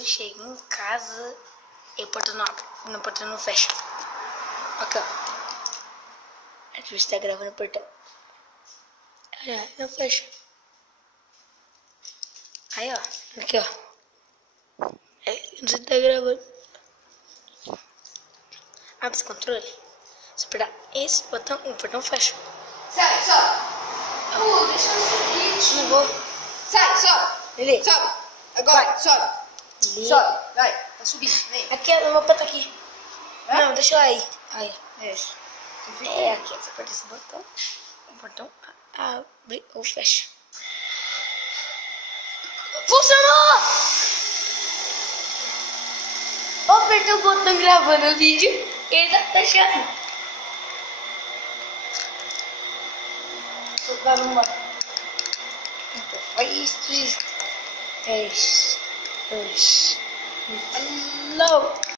Eu chego em casa e o portão não abre, o portão não fecha. Aqui, ó. A gente está gravando o portão. Olha, não fecha. Aí, ó. Aqui, ó. Aí, não sei se tá gravando. Abre esse controle. Se apertar esse botão, o portão fecha. Sai, sobe. Deixa eu subir. Não vou. Sai, sobe. Lili. Sobe. Agora, Vai. sobe. Lili. Sobe. Vai. Tá subindo. Vem. Aqui, eu vou botar aqui. Não, deixa eu aí. Aí. Deixa. É aqui, você aperta esse botão. O portão abre ou fecha. Funcionou! Eu apertei o botão gravando o vídeo e ele tá fechando. Vamos lá. Então, foi isso. 3, 2, 1. Falou!